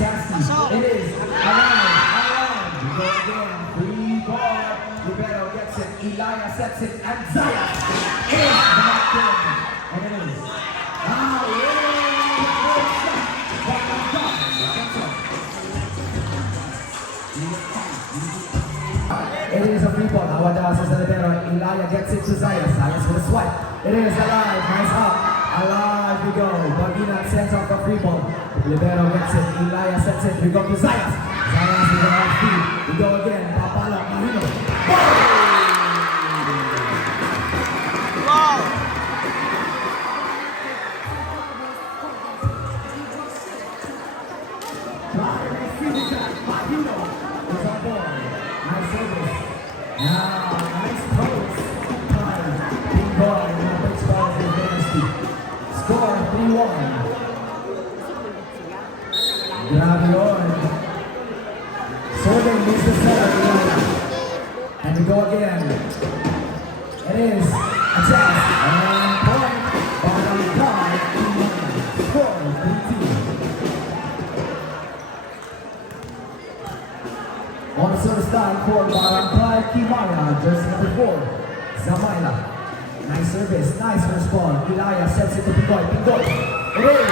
Cassie. It is alive. We go again. Free ball. Rivero gets it. Elia sets it. And Zayas is back in. And it is. It is a free ball. Awada sa Rivero. Elia gets it to Zayas. Zayas with a swipe. It is alive. Nice up. Alive we go. Bagina sends off the free ball. Libero gets it. Elia sets it. We go to Zayas. Zayas with the high speed. We go again. Papala. Marino. Wow! Marino is on board. Nice service. Now, nice post. Big boy. Now big ball is Dynasty. Score 3-1. Grabe yun. Serving is the setter. And we go again. It is a chance. And point. Bottom card. Score 3-2. On the service line for Barangay Kimaya, jersey number 4, Zamayla. Nice service, nice first ball. Ilaya sets it to Pingoy. Pingoy. It is.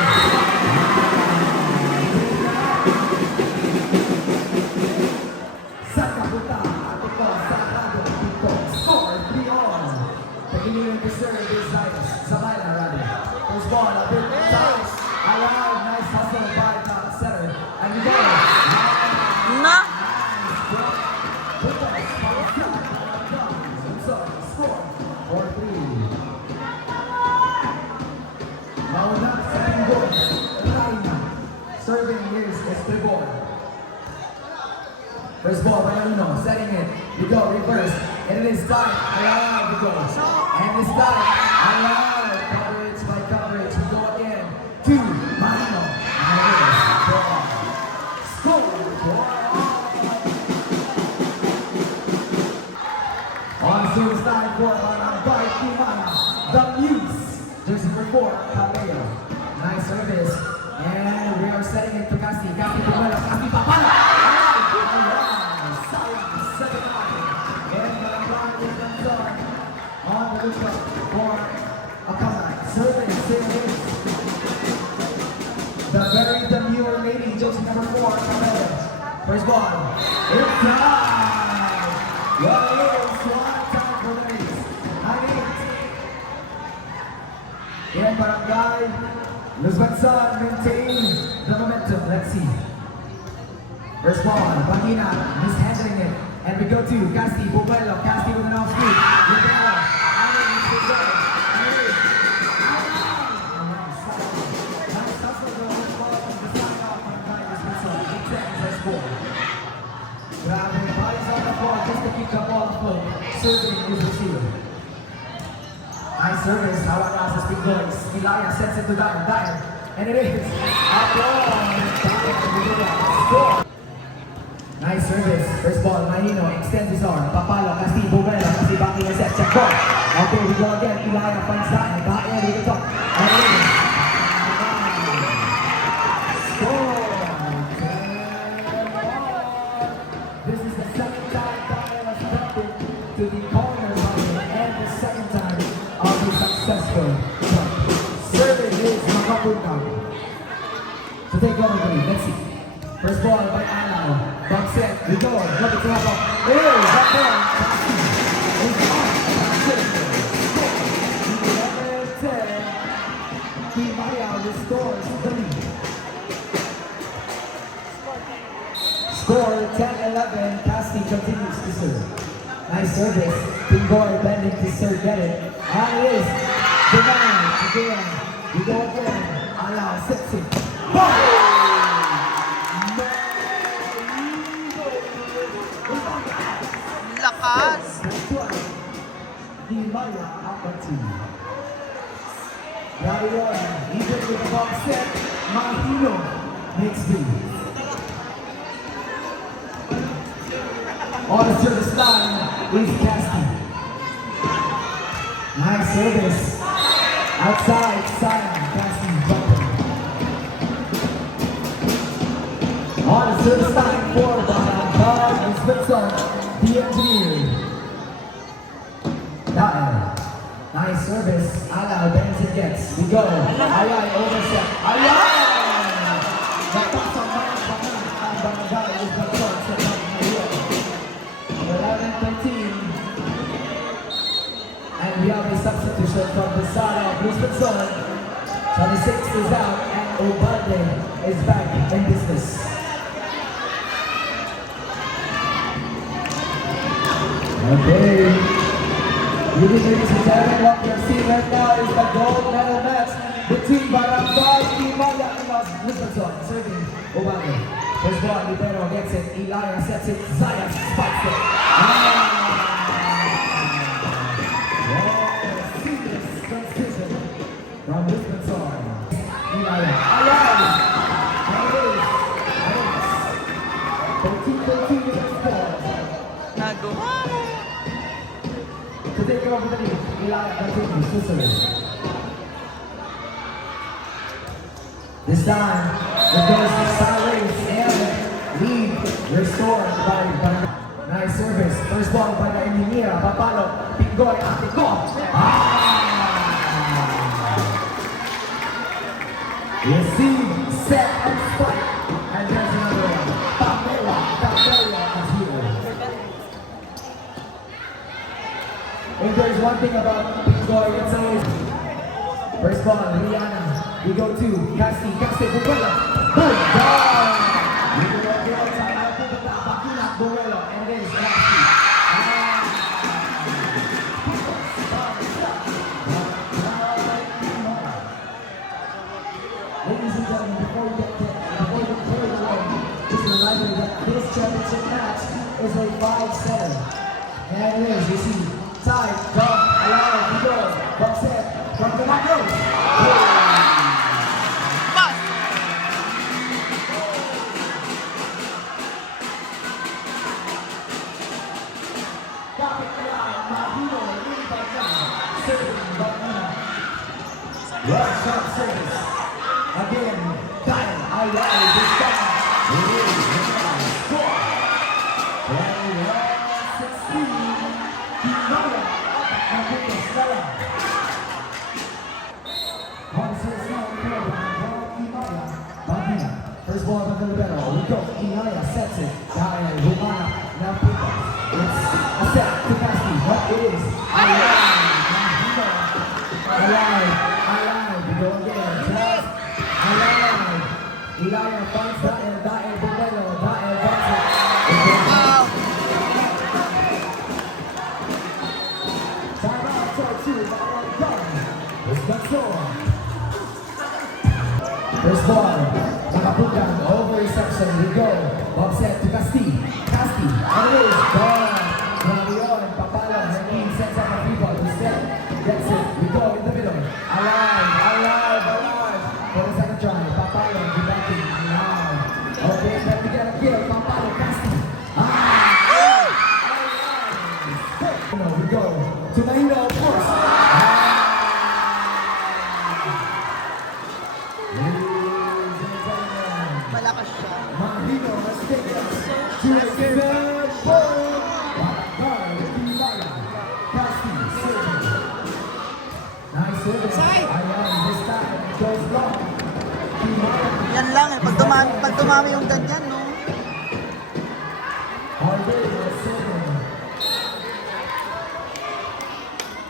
Sakabuta. Atiko. Sarado. Pingoy. Score 3-all. Beginning to serve is Zamayla rather. First ball, a bit tight. Alive, nice hustle by the setter. And we go. Na? Serving is Estribor. First ball by Marino, setting it. We go, reverse. And it is time. Alive, we go. And it's time. Alive. Coverage by coverage. We go again. 2, Marino. And it is ball. Score. On the service line for Barangay Kimaya, the Muse. Jersey number 4, Cabello. Nice service. And we are setting it to Casti. Casti Pumelo. Casti Papala. Sayang. 7-9. And Barangay is on the lookout for a comeback. Service. There it is. The very demure lady. Jersey number 4, Cabello. First ball. It's time. Well, it is one time for the ladies. 9-8. And Barangay Luz Bansan maintain the momentum. Let's see. First ball, Bagina mishandling it. And we go to Casti, Bubelo. Casti with an off speed. Rivero. Nice hustle to the ball from the side off Barangay Luz Bansan. First ball. Grabe, bodies on the ball just to keep the ball afloat. Serving is receiver. Nice service, Howard Rosas, big boys. Ilaya sets it to Dyer. Dyer. And it is a ball. Score. Nice service. First ball, Marino extends his arm. Papalo, Casti, Bubelo. Casti backing a set. Check ball. Okay, we go again. Ilaya finds Dyer. Dyer with the top. And it is. Score. This is the second time Dyer has dropped it to the corner and the second time of the successful shot. Serving is Makapunta. To take over the lead, let's see. First ball by Alao. Back set, we go. Number 12. That ball. It's on. That's it. Number 10. Kimaya restores the lead. Score 10-11. Casti continues to serve. Nice service. Pingoy bending to serve, get it. And it is denied again. We go again. Allow, sets it. Lakas! Di Maya Apati. Rarion, even with the box set, Mahino makes three. On the service line is Casti. Nice service. Outside, Sion, Casti, bumper. Service time for Barangay Inspection, the engineer. Dael. Nice service. Ala, Benson gets. We go. Alay, overset. Alay! Nagpasama ang Barangay Inspection sa Pangayot. 11-13. And we have a substitution from the side of Inspection. 26 is out and Obalde is back in business. Okay. Ladies and gentlemen, what we are seeing right now is the gold medal match between Barangay Imaya and Los Lupason. Serving Obalde. First ball, Libero gets it. Elia sets it. Zayas spikes it. Serious transition from Lupason. Elia. Alive! And it is. 13-13 is the score. Nagawa mo. To take over the lead, Eli continues to serve. This time, it goes to Silas and lead restored by Barangay. Nice service. First ball by the engineer. Papalo. Pingoy. Atiko. Receive, set, and spike. And there's another one. Pamela is here. If there's one thing about Pingoy, it's always first ball, Rihanna. We go to Casti, Buwelo. Boom! Down! We go to the outside. Bakuna, Buwelo. And it is Casti. Ladies and gentlemen, before we play the game, just a reminder that this championship match is a 5-7. And it is, you see, tied, jump, alive, we go, box set, from the back goes. Bas! Kapit alive, Mahino, leading by now, serving Bakuna. Right shot service. Again, time, alive, this time, it is the score. 21-16. Imaya and Lucas Stella. Concerts now for Imaya. Bagina. First ball by the libero. We go. Imaya sets it. Daya Romana now pick up. It's a set to Casti. What it is? Alive. Alive. We go again. Just alive. Ilaya finds Dael. Dael Bumelo. Dael finds it. Wow! First ball, Nakapugan, over reception, we go. Offset to Casti, and it is gone. Gravion, Papalo, Hermin sets up a free ball, we set, gets it, we go in the middle. Alive. For the second try, Papalo, debuting, alive. Okay, then we get a kill, Papalo, Casti. We go to Mahino, of course. Malakas siya. Mahino has taken us to a third ball. Casti, serving. Nice service. Ayan, this time it goes long. Yan lang eh. Pag dumami yung ganyan, no? Harvey was serving.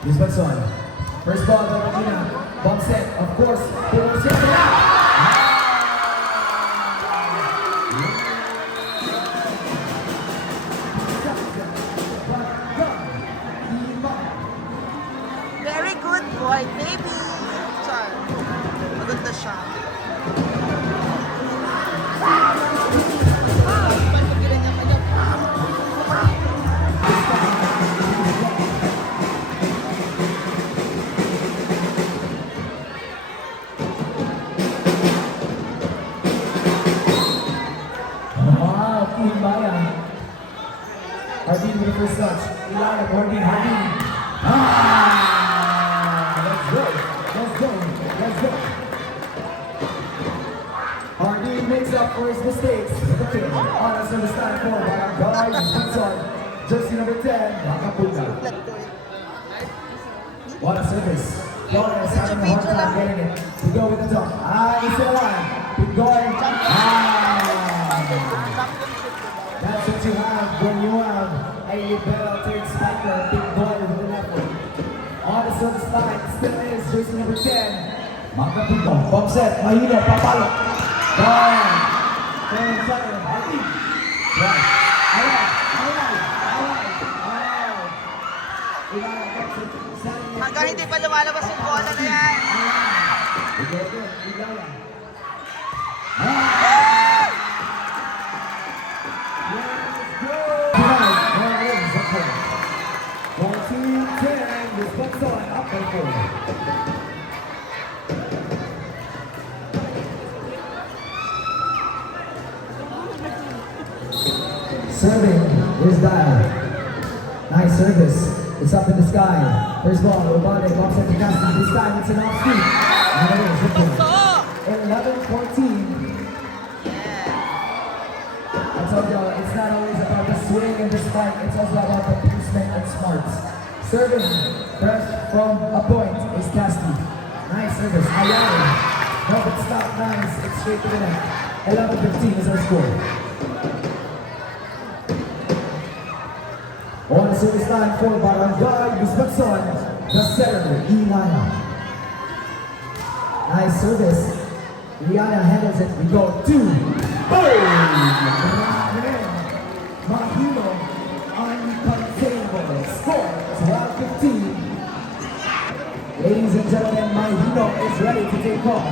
This one's on. First ball by Magina. Bomb set, of course. Bomb set it out. Very good boy, baby! Char. Maganda siya. Pagpagilan niya kanya. Wow, Team Bayan. Hardin with the first touch. Ilaya, Hardin. Let's go. Hardin makes up for his mistakes. Okay, on a service line for Barangay Wisconsin. Jersey number 10, Makapunga. What a service. Flores having a hard time getting it. To go with the jump. It's the line. Keep going. That's what you have when you have a libero third spiker. Big boy with the left foot. On the service line still is jersey number 10. Makapunga. Bump set. Mahino. Papalo. Down. Turn center. Happy. Right. Alright. Hanggang hindi pa lumalabas yung bola na yan. Serving is Dial. Nice service. It's up in the sky. First ball, Obade, box at the casting. This time it's an off speed. And it is. 11-14. I told y'all, it's not always about the swing and the spike. It's also about the placement and smarts. Serving fresh from a point is Casti. Nice service. Ayala. No, but stop. Nice. It's straight to the net. 11-15 is our score. On the service line for Barangay Wisconsin, the setter, Ilana. Nice service. Ilana handles it. We go 2. Boom! Mahino, uncontainable. Score is 1-15. Ladies and gentlemen, Mahino is ready to take off.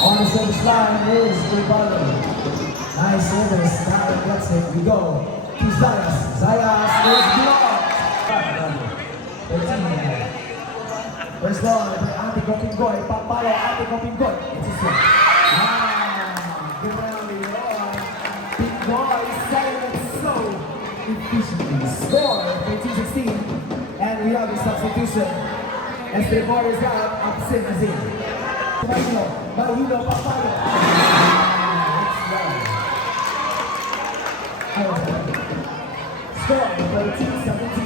On the service line is Ribalo. Nice service. Now gets it. We go to Zayas. Zayas is blocked. First ball by Ate Kopinggoy. Papalo, Ate Kopinggoy. It's a swing. Pinggoy selling it so efficiently. Score 13-16. And we have a substitution. As the ball is out, Absin is in. Mahino, Papalo. Score 13-17.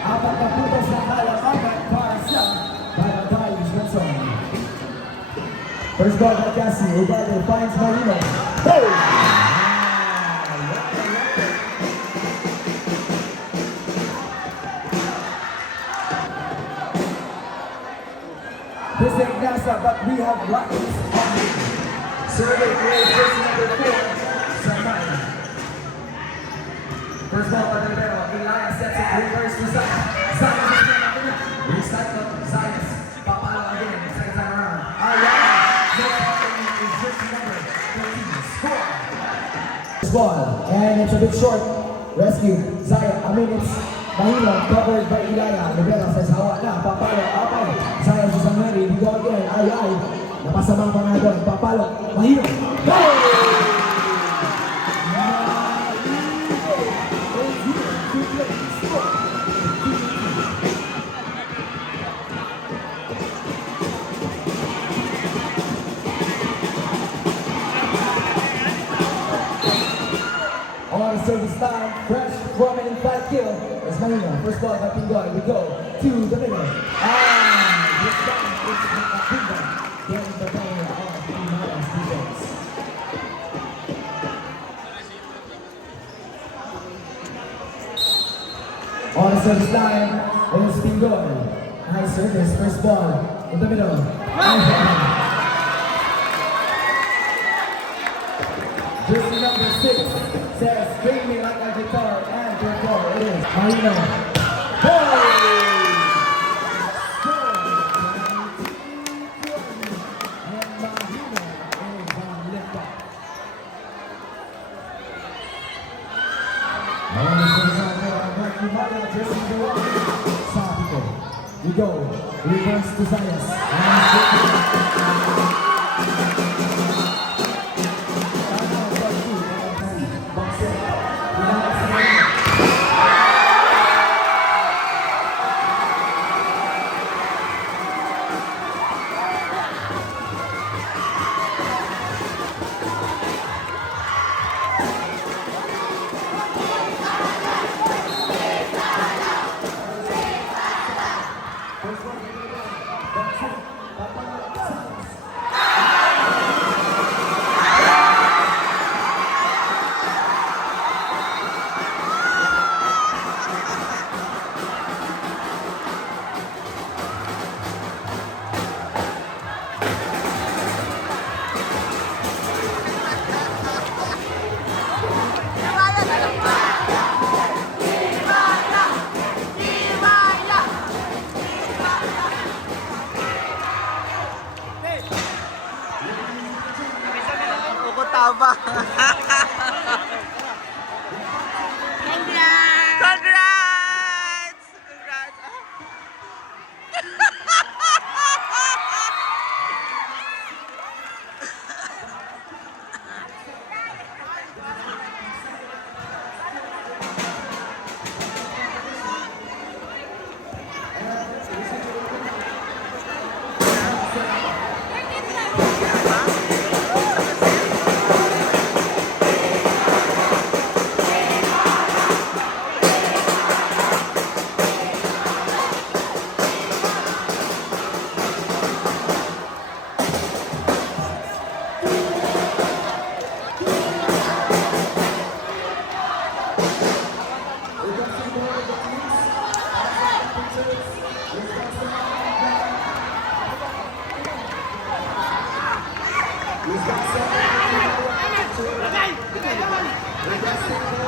Apat na putos na halaman para sa Barangay Wisconsin. First ball by Cassie. Ubade finds Mahino. Boom! This ain't NASA, but we have rockets on it. Survey is jersey number 4, Samaya. First ball by the barrel. Elias sets it reverse to Zion. Zion is going up in it. Recycle. Zion. Papalo again. Second time around. Ayala. No problem is jersey number 13. Score. First ball. And it's a bit short. Rescue. Zion. It's Mahino covered by Ilaya. The barrel says hawa na. Papalo. Apay. Zion is ready. We go again. Ay. Napasamang pa nga doon. Papalo. Mahino. Goal! On the service line, fresh from an inside kill. It's Mahino. First ball by Pinggoy. We go to the middle. This time is Pinggoy. Getting the ball off Ilana's defense. On the service line, it's Pinggoy. Nice service. First ball in the middle. Jersey number 6 says, "Bring me like a guitar," and therefore it is Mahino. We go, reverse to Zayas. He's got 7.